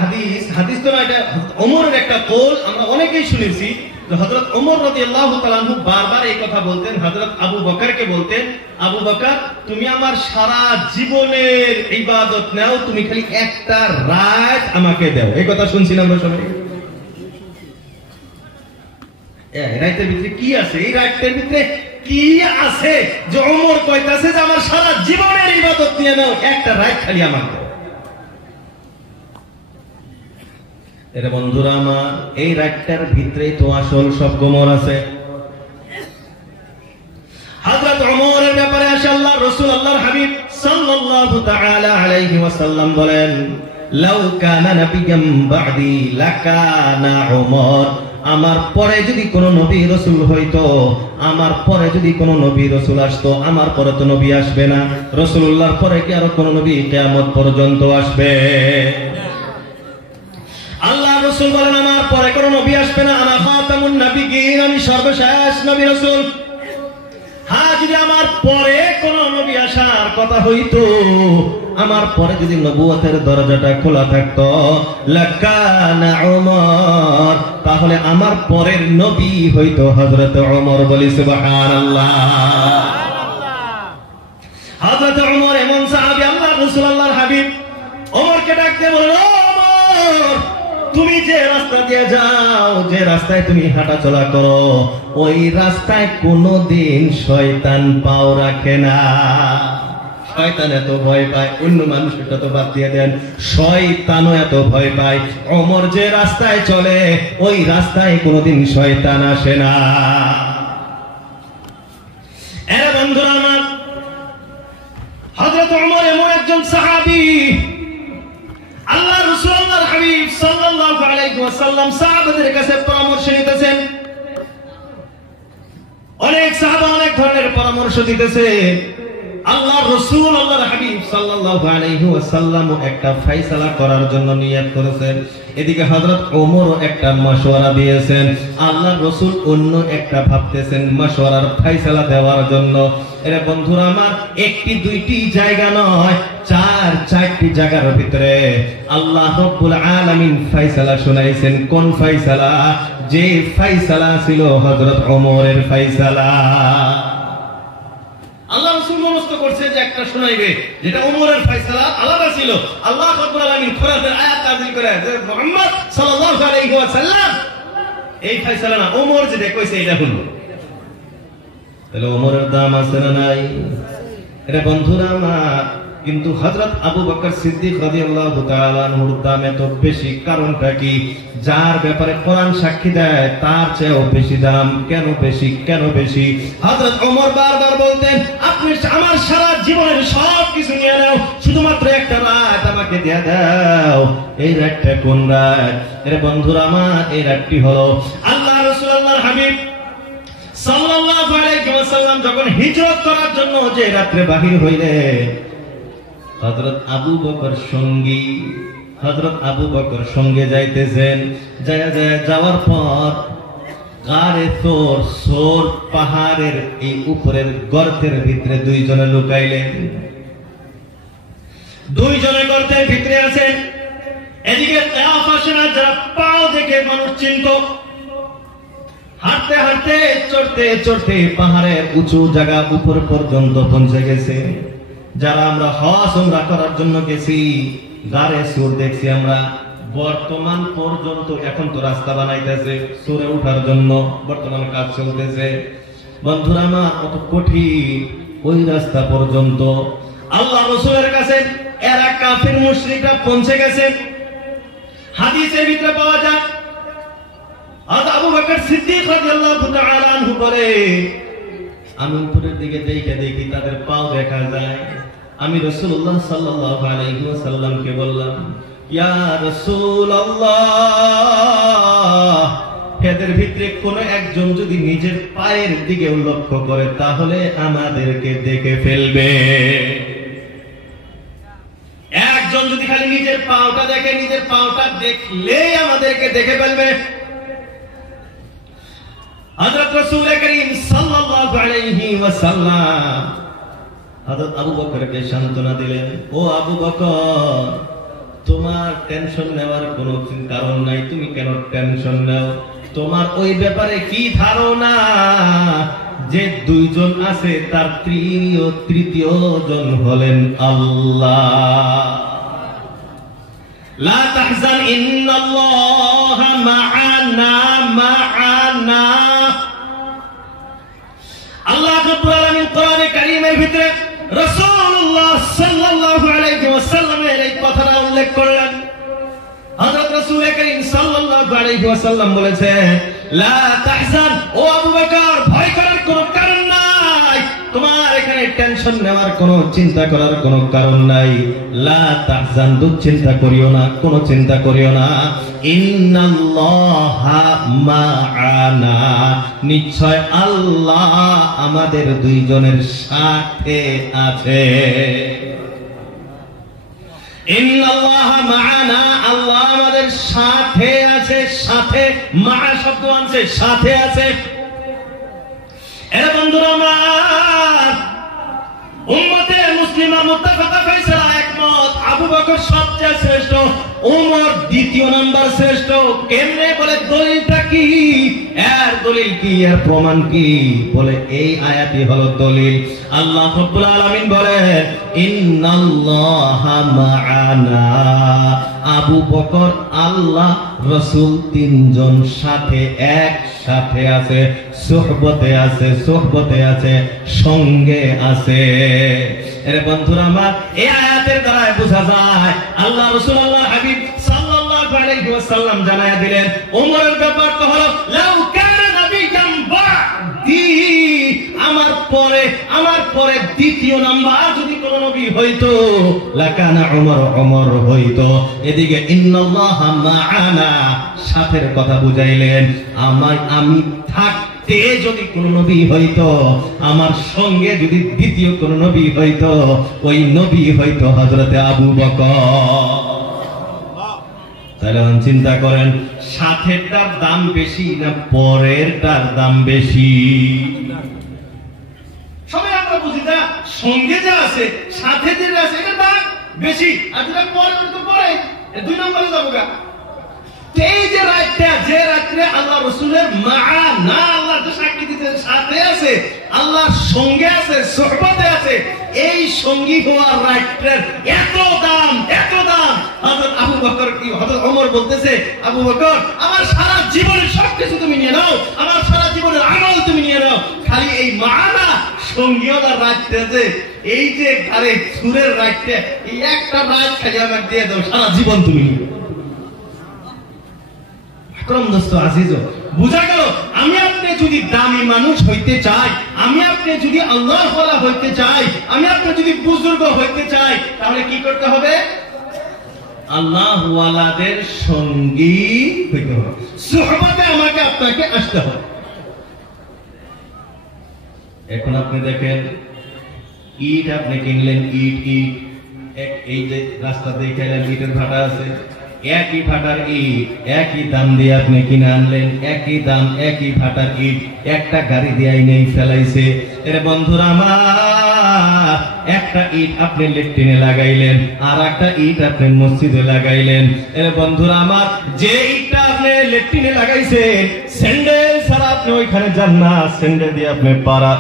হাদিস তো না, এটা ওমরের একটা কওল আমরা অনেকেই শুনেছি যে হযরত ওমর রাদিয়াল্লাহু তাআলা আনহু বারবার এই কথা বলতেন, হযরত আবু বকরকে বলতেন, আবু বকর তুমি আমার সারা জীবনের ইবাদত নাও, তুমি খালি একটা রাত আমাকে দাও। এই কথা শুনছিলাম আমরা সবাই। এই রাতের ভিতরে কি আছে? এই রাতের ভিতরে কি আছে যে ওমর কইতাছে যে আমার সারা জীবনের ইবাদত নিয়ে নাও, একটা রাত খালি আমাকে। এর বন্ধুরা আমার, এই রাতটার ভিতরেই তো আসল সব গোমর আছে। হযরত ওমরের ব্যাপারে আসে আল্লাহর রাসূল, আল্লাহর হাবিব সাল্লাল্লাহু তাআলা আলাইহি ওয়াসাল্লাম বলেন, লাউ কানা নাবিয়্যাম বা'দি লাকানা ওমর। আমার পরে যদি কোন নবী রাসূল হইতো, আমার পরে যদি কোন নবী রাসূল আসতো, আমার পরে তো নবী আসবে না, রাসূলুল্লাহর পরে কি আর কোন নবী কিয়ামত পর্যন্ত আসবে? আল্লাহ রাসূল বলেন আমার পরে কোন নবী আসবে না, আনা খাতামুন নবিয়্যিন, আমি সর্বশেষ নবী রাসূল। হ্যাঁ, যদি আমার পরে কোন নবী আসার কথা হইতো, আমার পরে যদি নবুয়তের দরজাটা খোলা থাকতো, লাকানা ওমর, তাহলে আমার পরের নবী হইতো হযরত ওমর। বলি সুবহানাল্লাহ। হযরত ওমর এমন সাহাবী, আল্লাহর রাসূল আল্লাহর হাবিব ওমরকে ডাকতে বলল, ওমর তুমি যে রাস্তা দিয়ে যাও, যে রাস্তায় তুমি হাঁটা চলা করো, ওই রাস্তায় কোনদিন শয়তান পাও রাখে না। শয়তান এত ভয় পায়, অন্য মানুষটা তো বাদ দিয়ে দেন, শয়তানও এত ভয় পায়। ওমর যে রাস্তায় চলে, ওই রাস্তায় কোনদিন শয়তান আসে না। এরা বন্ধুরা আমার, হযরত ওমর এমন একজন সাহাবী, আল্লাহ রাসূল আল্লাহর হাবিব সাল্লাল্লাহু আলাইহি ওয়াসাল্লাম সাহাবাদের কাছে পরামর্শ নিতেছেন। অনেক সাহাবা অনেক ধরনের পরামর্শ দিতেছে। আল্লাহর রাসূল আল্লাহর হাবিব সাল্লাল্লাহু আলাইহি ওয়াসাল্লাম একটা ফয়সালা করার জন্য নিয়ত করেছেন। এদিকে হযরত ওমরও একটা মাশওয়ারা দিয়েছেন, আল্লাহর রাসূল অন্য একটা ভাবতেছেন মাশওয়ারার ফয়সালা দেওয়ার জন্য। এর বন্ধুরা আমার, একটি দুইটি জায়গা নয়, চারটি জায়গার ভিতরে আল্লাহ রাব্বুল আলামিন ফয়সালা শুনাইছেন। কোন ফয়সালা? যে ফয়সালা ছিল হযরত ওমরের ফয়সালা। আল্লাহ রাসূল মনস্থ করছে যে একটা শোনাইবে, যেটা ওমরের ফয়সালা আলাদা ছিল। আল্লাহ রাব্বুল আলামিন কোরআনের আয়াত নাযিল করে যে মুহাম্মদ সাল্লাল্লাহু আলাইহি ওয়াসাল্লাম এই ফয়সালা না, ওমর যেটা কইছে এটা হলো। তাহলে ওমরের দাম আছে না নাই? এটা বন্ধুরা আমার, কিন্তু হযরত আবু বকর সিদ্দিক রাদিয়াল্লাহু তাআলা আনহুর দাম এত বেশি, কারণটা কি? যার ব্যাপারে কোরআন সাক্ষী দেয় তার চেয়েও বেশি দাম। কেন বেশি? কেন বেশি? হযরত ওমর বারবার বলতেন, আপনি আমার সারা জীবনের সব কিছু নিয়ে নাও, শুধুমাত্র একটা রাত আমাকে দিয়ে দাও। এই রাতটা কোন রাত? এর বন্ধুরা আমার, এই রাতটি হলো আল্লাহ রাসূল আল্লাহর হাবিব সাল্লাল্লাহু আলাইহি ওয়াসাল্লাম যখন হিজরত করার জন্য যে রাত্রে বাহির হইলেন, হযরত আবু বকর সঙ্গী, হযরত আবু বকর সঙ্গে যাইতেছেন। যাওয়ার পর গারে সোর পাহাড়ের এই উপরের গর্তের ভিতরে দুইজনে লুকাইলেন। দুইজনে গর্তের ভিতরে আছেন। এদিকে তাওয়াফ আসে না, যারা পাও দেখে মানুষ চিনত। হাঁটতে হাঁটতে চড়তে চড়তে পাহাড়ের উঁচু জায়গা উপর পর্যন্ত পৌঁছে গেছে। যারা আমরা হজ উমরা করার জন্য গেছি, গারে সুর দেখছি আমরা, বর্তমান পর্যন্ত এখন তো রাস্তা বানাইতেছে সুরে উঠার জন্য, বর্তমান কাজ চলতেছে। বন্ধুরা আমার, কত কঠিন ওই রাস্তা পর্যন্ত। আল্লাহ রাসূলের কাছে এরা কাফির মুশরিকরা পৌঁছে গেছে। হাদিসের ভিতরে পাওয়া যায়, আবু বকর সিদ্দিক রাদিয়াল্লাহু তাআলা আনহু বলে, আমি উপরের দিকে দেখি তাদের পাও দেখা যায়। আমি রাসূলুল্লাহ সাল্লাল্লাহু আলাইহি ওয়াসাল্লামকে বললাম, ইয়া রাসূলুল্লাহ, এদের ভিতরে কোন একজন যদি নিজের পায়ের দিকে লক্ষ্য করে তাহলে আমাদেরকে দেখে ফেলবে। একজন যদি খালি নিজের পাওটা দেখে, নিজের পাওটা দেখলেই আমাদেরকে দেখে ফেলবে। হযরত রাসূল করিম সাল্লাল্লাহু আলাইহি ওয়াসাল্লাম হযরত আবু বকরকে সান্ত্বনা দিলেন, ও আবু বকর, তোমার টেনশন নেওয়ার কোনো কারণ নাই। তুমি কেন টেনশন নাও? তোমার ওই ব্যাপারে কি ধারণা যে দুইজন আছে, তার তৃতীয় জন হলেন আল্লাহ। লা তাহজান ইন্নাল্লাহা মা'ানা মা'ানা। আল্লাহ রাব্বুল আলামিন কোরআনে কারীমের ভিতরে রাসূলুল্লাহ সাল্লাল্লাহু আলাইহি ওয়াসাল্লামের এই কথাটা উল্লেখ করলেন। হযরত রাসূল করিম সাল্লাল্লাহু আলাইহি ওয়াসাল্লাম বলেছেন, লা তাহজান, ও আবু বকর, ভয় করার কোনো কারণ নাই, তোমার এখানে টেনশন নেওয়ার কোনো, চিন্তা করার কোনো কারণ নাই। লা তাহজান, দুশ্চিন্তা করিও না, কোনো চিন্তা করিও না। ইন্নাল্লাহা মা'ানা, নিশ্চয় আল্লাহ আমাদের দুইজনের সাথে আছে। ইন্নাল্লাহা মা'ানা, আল্লাহ আমাদের সাথে আছে। সাথে মা শব্দ আছে, সাথে আছে। এর বন্ধুরা আমার, উম্মতে মুসলিমা মুত্তাফাকা ফায়সালা একমত, আবু বকর সবচেয়ে শ্রেষ্ঠ, ওমর দ্বিতীয় নাম্বার শ্রেষ্ঠ। কেমনে বলে? দলিলটা কি? এর দলিল কি? এর প্রমাণ কি? বলে এই আয়াতই হলো দলিল। আল্লাহ রাব্বুল আলামিন বলে, ইন্নাল্লাহা মা'ানা, আবু বকর, আল্লাহ, রাসূল তিনজন সাথে, একসাথে আছে, সুহবতে আছে, সুহবতে আছে, সঙ্গে আছে। এর বন্ধুরা আমার, এই আয়াতের দ্বারা বোঝা যায় আল্লাহ রাসূল, আল্লাহ হাবিব সাল্লাল্লাহু আলাইহি ওয়াসাল্লাম জানায়া দিলেন, ওমরের ব্যাপার তো হলো লাউ কানা নাবিয়াম বা'দি, আমার পরে দ্বিতীয় নাম্বার যদি কোন নবী হইতো, লাকানা ওমর হইতো। এদিকে ইন্নাল্লাহা মা'ানা, সাথের কথা বুঝাইলেন, আমি থাকতে যদি কোন নবী হইতো, আমার সঙ্গে যদি দ্বিতীয় কোন নবী হইতো, ওই নবী হইতো হযরতে আবু বকর। তাহলে চিন্তা করেন, সাথেরটার দাম বেশি না পরেরটার দাম বেশি? সবাই আমরা বুঝি না, সঙ্গে যা আছে, সাথে যে আছে, এটা দাম বেশি, আর যেটা পরে তো পরে, দুই নম্বরে যাবো গা। এই যে রাতটা, যে রাত্রে আল্লাহ রাসূলের মা'ানা, আল্লাহ যে সাক্ষী দিতেন, সাথে আছে, আল্লাহর সঙ্গে আছে, সুহবতে আছে, এই সঙ্গী হওয়ার রাতটার এত দাম, এত দাম। হযরত আবু বকর কি, হযরত ওমর বলতেছে, আবু বকর, আমার সারা জীবনের সবকিছু তুমি নিয়ে নাও, আমার সারা জীবনের আমল তুমি নিয়ে নাও, খালি এই মা'ানা সঙ্গীওয়ালা রাতটা, যে এই যে আরে সুরের রাতটা, এই একটা রাত খালি আমাকে দিয়ে দাও, সারা জীবন তুমি নিও। বুঝা গেল, আমি আপনি যদি দামি মানুষ হইতে চাই, আমি আপনি যদি আল্লাহওয়ালা হইতে চাই, আমি আপনি যদি বুজুর্গ হইতে চাই, তাহলে কি করতে হবে? আল্লাহওয়ালাদের সঙ্গী হইতে হবে, সুহবতে আমাকে আপনাকে আসতে হবে। এখন আপনি দেখেন, ইট আপনি কিনলেন, ইট এই যে রাস্তা দেখে ইটের ভাটা আছে, একই ভাটার ইট, একই দাম দিয়ে আপনি কিনে আনলেন, একই দাম, একই ভাটার ইট, একটা গাড়ি দিয়ে নেই ফেলাইছে। এর বন্ধুরা আমার, একটা ইট আপনি লেট্রিনে লাগাইলেন, আর একটা ইট আপনি মসজিদে লাগাইলেন। এর বন্ধুরা আমার, যে ইটটা আপনি লেট্রিনে লাগাইছেন, স্যান্ডেল ছাড়া আপনি ওইখানে যান না, স্যান্ডেল দিয়ে আপনি পাড়া,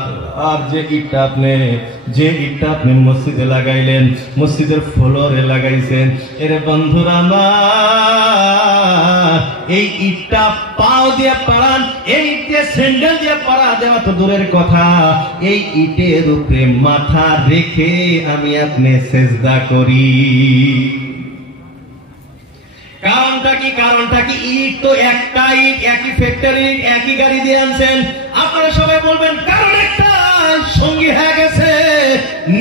আর যে ইটটা আপনি মসজিদে লাগাইলেন, মসজিদের ফ্লোরে লাগাইছেন। এর বন্ধুরা আমার, এই ইটটা পাও দিয়ে পাড়ান, এই ইটে স্যান্ডেল দিয়ে পাড়া দেওয়া তো দূরের কথা, এই ইটের উপরে মাথা রেখে আমি আপনি সেজদা করি। কারণটা কি? ইট তো একটা ইট, একই ফ্যাক্টরি, একই গাড়ি দিয়ে আনছেন। আপনারা সবাই বলবেন কারণ একটা, সঙ্গী হয়ে গেছে,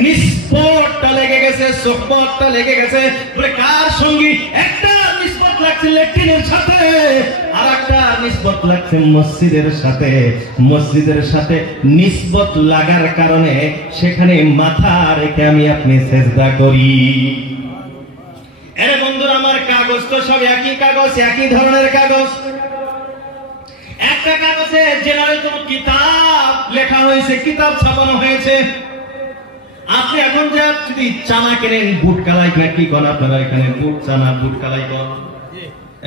নিসবতটা লেগে গেছে, সুহবতটা লেগে গেছে। বলে কার সঙ্গী? একটা নিসবত লাগছে লেট্রিনের সাথে, আর একটা নিসবত লাগছে মসজিদের সাথে। মসজিদের সাথে নিসবত লাগার কারণে সেখানে মাথা রেখে আমি আপনি সেজদা করি। এর বন্ধুরা আমার, কাগজ তো সব একই কাগজ, একই ধরনের কাগজ। একটা কাগজে জেনারেল কোন কিতাব লেখা হয়েছে, কিতাব ছাপানো হয়েছে। আপনি এখন যে যদি চানা কেনেন, বুট কালাই না কি কোন আপনারা এখানে বুট চানা বুট কালাই কোন,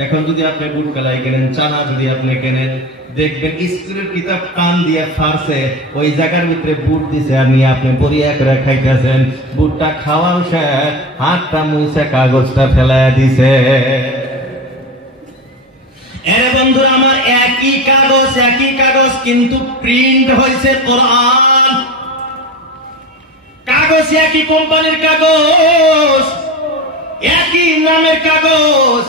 এখন যদি আপনি বুট কালাই কেনেন, চানা যদি আপনি কেনেন, দেখবেন স্কুলের কিতাব কান দিয়ে ফারছে, ওই জায়গার ভিতরে বুট দিছে, আমি আপনি বড়িয়া করে খাইতেছেন, বুটটা খাওয়াও শেষ, হাতটা মুছে কাগজটা ফেলাইয়া দিছে। এরে বন্ধুরা আমার, একই কাগজ কিন্তু প্রিন্ট হয়েছে কোরআন। কাগজ একই কোম্পানির কাগজ, একই নামের কাগজ,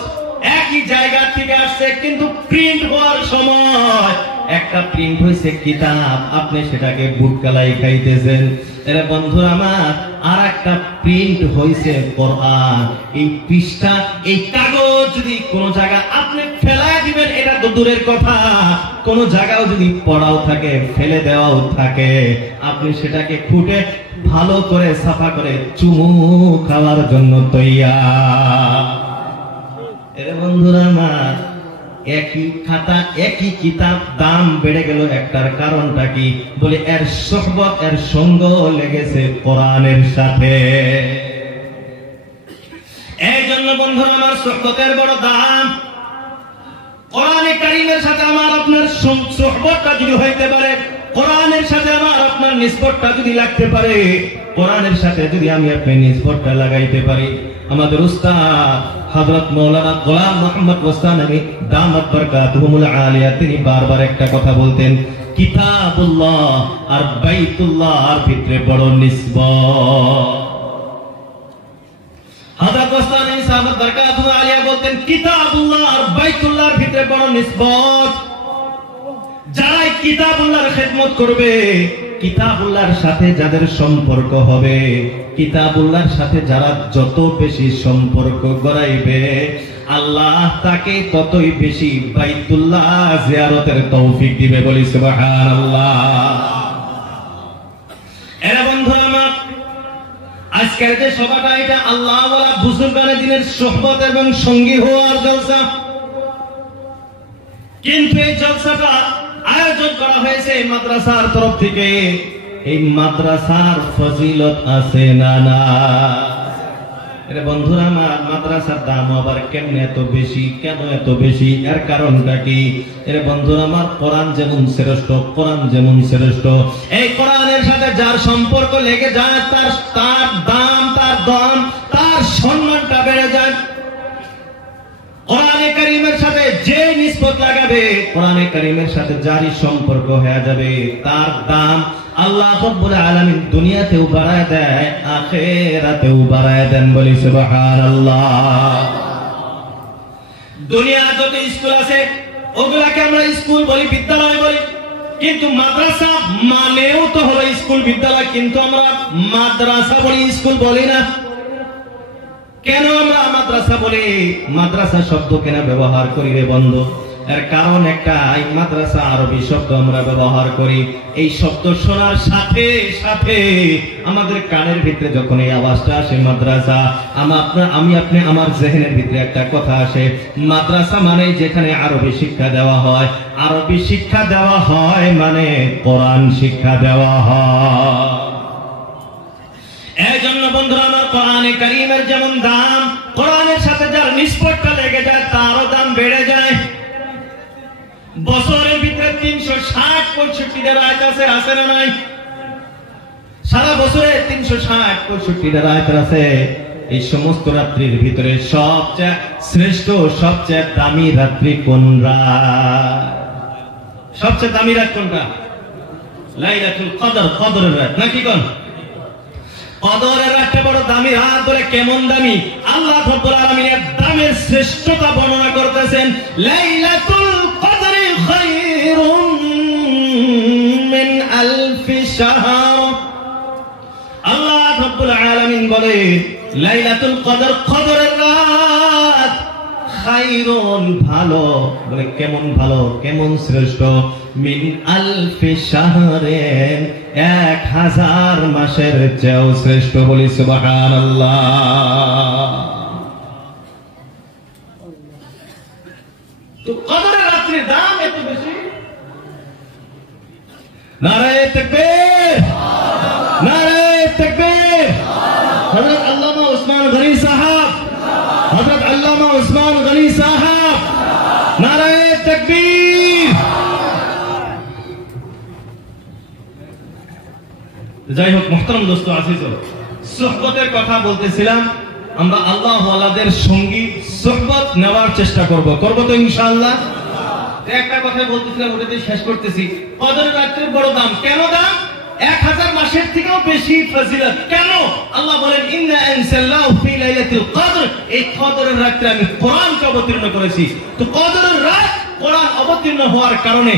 একই জায়গা থেকে আসছে, কিন্তু প্রিন্ট হওয়ার সময় একটা প্রিন্ট হয়েছে কিতাব, আপনি সেটাকে বুট কালাই খাইতেছেন। এরে বন্ধুরা আমার, আর একটা প্রিন্ট হয়েছে কোরআন। এই পৃষ্ঠা, এই কাগজ যদি কোন জায়গা আপনি ফেলায় দিবেন, এটা তো দূরের কথা, কোন জায়গাও যদি পড়াও থাকে, ফেলে দেওয়াও থাকে, আপনি সেটাকে খুঁটে ভালো করে সাফা করে চুমু খাওয়ার জন্য তৈয়ার। এরে বন্ধুরা আমার, একই খাতা একই কিতাব, দাম বেড়ে গেল, একটার কারণটা কি? বলে এর সোহবত, এর সঙ্গ লেগেছে কোরআনের সাথে। এই জন্য বন্ধুরা আমার, সোহবতের বড় দাম। কোরআনে কারীমের সাথে আমার আপনার সোহবতটা যদি হইতে পারে, কোরআনের সাথে আমার আপনার নিসবতটা যদি লাগতে পারে, কোরআনের সাথে যদি আমি আপনি নিসবতটা লাগাইতে পারি, আমাদের উস্তাদ হযরত মাওলানা গোলাম মোহাম্মদ ওস্তানবী দামাত বরকাতুহুল আলিয়া, তিনি বারবার একটা কথা বলতেন, কিতাবুল্লাহ আর বাইতুল্লাহর ভিতরে বড় নিসবত। হযরত ওস্তানবী দামাত বরকাতুহুল আলিয়া বলতেন, কিতাবুল্লাহ আর বাইতুল্লাহর ভিতরে বড় নিসবত। যারা কিতাবুল্লাহর খেদমত করবে, কিতাবুল্লাহর সাথে যাদের সম্পর্ক হবে, কিতাবুল্লাহর সাথে যারা যত বেশি সম্পর্ক গড়াইবে, আল্লাহ তাকে ততই বেশি বাইতুল্লাহ জিয়ারতের তৌফিক দিবে। বলি সুবহানাল্লাহ। এরা বন্ধুরা আমার, আজকের যে সভাটা, এটা আল্লাহ ওয়ালা বুজুর্গানে দিনের সোহবত এবং সঙ্গী হওয়ার জলসা। কিন্তু এই জলসাটা আয়োজন করা হয়েছে মাদ্রাসার তরফ থেকে। এই মাদ্রাসার ফজিলত আছে না না? এর বন্ধুরা আমার, মাদ্রাসার দাম আবার কেমনে এত বেশি, কেন এত বেশি, এর কারণটা কি? এর বন্ধুরা আমার, কোরআন যেমন শ্রেষ্ঠ, কোরআন যেমন শ্রেষ্ঠ, এই কোরআনের সাথে যার সম্পর্ক লেগে যায়, তার দাম, তার দাম, তার সম্মানটা বেড়ে যায়। কোরআনে কারীমের সাথে যে নিসবত লাগাবে, কোরআনে কারীমের সাথে যারই সম্পর্ক হয়ে যাবে, তার দাম আল্লাহ রাব্বুল আলামিন দুনিয়াতেও বাড়ায় দেয়, আখিরাতেও বাড়ায় দেন। বলি সুবহানাল্লাহ। দুনিয়া যত স্কুল আছে, ওগুলাকে আমরা স্কুল বলি, বিদ্যালয় বলি, কিন্তু মাদ্রাসা মানেও তো হলো স্কুল বিদ্যালয়, কিন্তু আমরা মাদ্রাসা বলি, স্কুল বলি না। কেন আমরা মাদ্রাসা বলি? মাদ্রাসা শব্দ কেন ব্যবহার করি রে বন্ধু? এর কারণ একটা, এই মাদ্রাসা আরবি শব্দ আমরা ব্যবহার করি। এই শব্দ শোনার সাথে সাথে আমাদের কানের ভিতরে যখন এই আওয়াজটা আসে মাদ্রাসা, আমি আপনি আমার জেহেনের ভিতরে একটা কথা আসে, মাদ্রাসা মানে যেখানে আরবি শিক্ষা দেওয়া হয়। আরবি শিক্ষা দেওয়া হয় মানে কোরআন শিক্ষা দেওয়া হয়। এই জন্য বন্ধুরা আমার, কোরআনে কারীমের যেমন দাম, কোরআনের সাথে যার নিসবতটা লেগে যায়, তারও দাম বেড়ে যায়। বছরের ভিতরে 360-65টা রাত আছে না নাই? সারা বছরে 360-65টা রাত আছে। এই সমস্ত রাত্রির ভিতরে সবচেয়ে শ্রেষ্ঠ, সবচেয়ে দামি রাত্রি কোন রাত? সবচেয়ে দামি রাত কোনটা? লাইলাতুল কদর, কদরের রাত নাকি কোন? কদরের রাতটা বড় দামি রাত। বলে কেমন দামি? আল্লাহ রাব্বুল আলামিনের দামের শ্রেষ্ঠতা বর্ণনা করতেছেন, লাইলাতুল কদরি খায়রুম মিন আলফি শাহর। আল্লাহ রাব্বুল আলামিন বলে লাইলাতুল কদর, কদরের রাত, খায়রুন ভালো। বলে কেমন ভালো, কেমন শ্রেষ্ঠ? মিন আলফি শাহরিন, 1000 মাসের চেয়েও শ্রেষ্ঠ। বলি সুবহানাল্লাহ। তো কদরের রাত্রির দাম এত বেশি। নারায়ে তাকবীর, নারায়ে তাকবীর। হযরত আল্লামা উসমান গনি সাহেব, হযরত আল্লামা উসমান গনি সাহেব, নারায়ে তাকবীর। যাই হোক মুহতারাম দোস্ত আজিজ, সুহবতের কথা বলতেছিলাম। আমরা আল্লাহ ওয়ালাদের সঙ্গী সুহবত নেওয়ার চেষ্টা করব তো ইনশাআল্লাহ। একটা কথা বলতেছিলাম, ওটাতে শেষ করতেছি। কদরের রাতের বড় দাম। কেন দাম? 1000 মাসের থেকেও বেশি ফজিলত। কেন? আল্লাহ বলেন ইন্না আনসালনাহু ফি লাইলাতুল কদর। এই কদরের রাতে আমি কোরআনকে অবতীর্ণ করেছি। তো কদরের রাত কোরআন অবতীর্ণ হওয়ার কারণে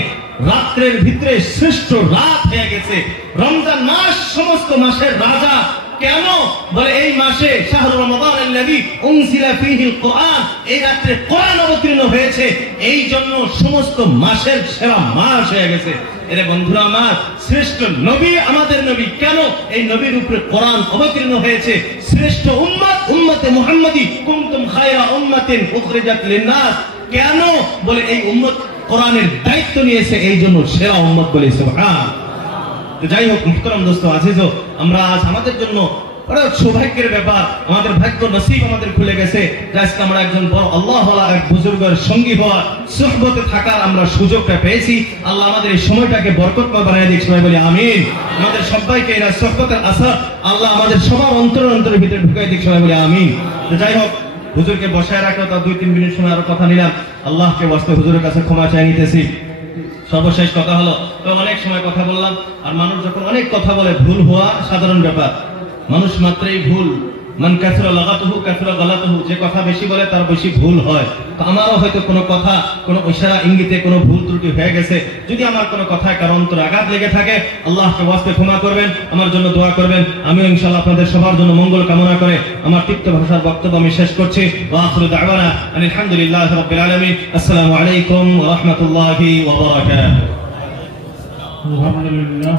রাতের ভিতরে শ্রেষ্ঠ রাত হয়ে গেছে। রমজান মাস সমস্ত মাসের রাজা। কেন? বলে এই মাসে শাহরু রমাদান আল্লাযী উনজিলা ফীহিল কোরআন, এই রাতে কোরআন অবতীর্ণ হয়েছে। এই জন্য সমস্ত মাসের সেরা মাস হয়ে গেছে। এরে বন্ধুরা আমার, শ্রেষ্ঠ নবী আমাদের নবী। কেন? এই নবীর উপরে কোরআন অবতীর্ণ হয়েছে। শ্রেষ্ঠ উম্মত উম্মতে মুহাম্মাদি কুনতুম খায়রা উম্মাতিন উখরিজাত লিন-নাস। কেন? বলে এই উম্মত কোরআনের দায়িত্ব নিয়েছে, এই জন্য সেরা উম্মত বলে সুবহান। যাই হোক মুহতারাম দোস্ত আজিজ, আমরা আজ আমাদের জন্য বড় সৌভাগ্যের ব্যাপার, আমাদের ভাগ্য নসিব আমাদের খুলে গেছে। আজকে আমরা একজন বড় আল্লাহ ওয়ালা এক বুজুর্গের সঙ্গী হওয়া, সুহবতে থাকার আমরা সুযোগটা পেয়েছি। আল্লাহ আমাদের এই সময়টাকে বরকতময় বানিয়ে দিক, সবাই বলি আমিন। আমাদের সবাইকে এই সুহবতের আসার আল্লাহ আমাদের সবার অন্তরের ভিতরে ঢুকাই দিক, সবাই বলি আমিন। যাই হোক, হুজুরকে বসায় রাখো, তা 2-3 মিনিট সময় আরো কথা নিলাম। আল্লাহকে ওয়াস্তে হুজুরের কাছে ক্ষমা চাই নিতেছি। সর্বশেষ কথা হলো, তো অনেক সময় কথা বললাম, আর মানুষ যখন অনেক কথা বলে ভুল হওয়া সাধারণ ব্যাপার। মানুষ মাত্রই ভুল। মান কাসরা লাগাতুহু কাসরা গালাতুহু, যে কথা বেশি বলে তার বেশি ভুল হয়। তো আমারও হয়তো কোনো কথা, কোনো ইশারা ইঙ্গিতে কোনো ভুল ত্রুটি হয়ে গেছে। যদি আমার কোনো কথায় কারো অন্তরে আঘাত লেগে থাকে, আল্লাহকে ওয়াস্তে ক্ষমা করবেন, আমার জন্য দোয়া করবেন। আমিও ইনশাআল্লাহ আপনাদের সবার জন্য মঙ্গল কামনা করে আমার তিক্ত ভাষার বক্তব্য আমি শেষ করছি। ওয়া আখিরু দাওয়ানা আলহামদুলিল্লাহি রাব্বিল আলামিন। আসসালামু আলাইকুম ওয়া রাহমাতুল্লাহি ওয়া বারাকাতুহু। আলহামদুলিল্লাহ।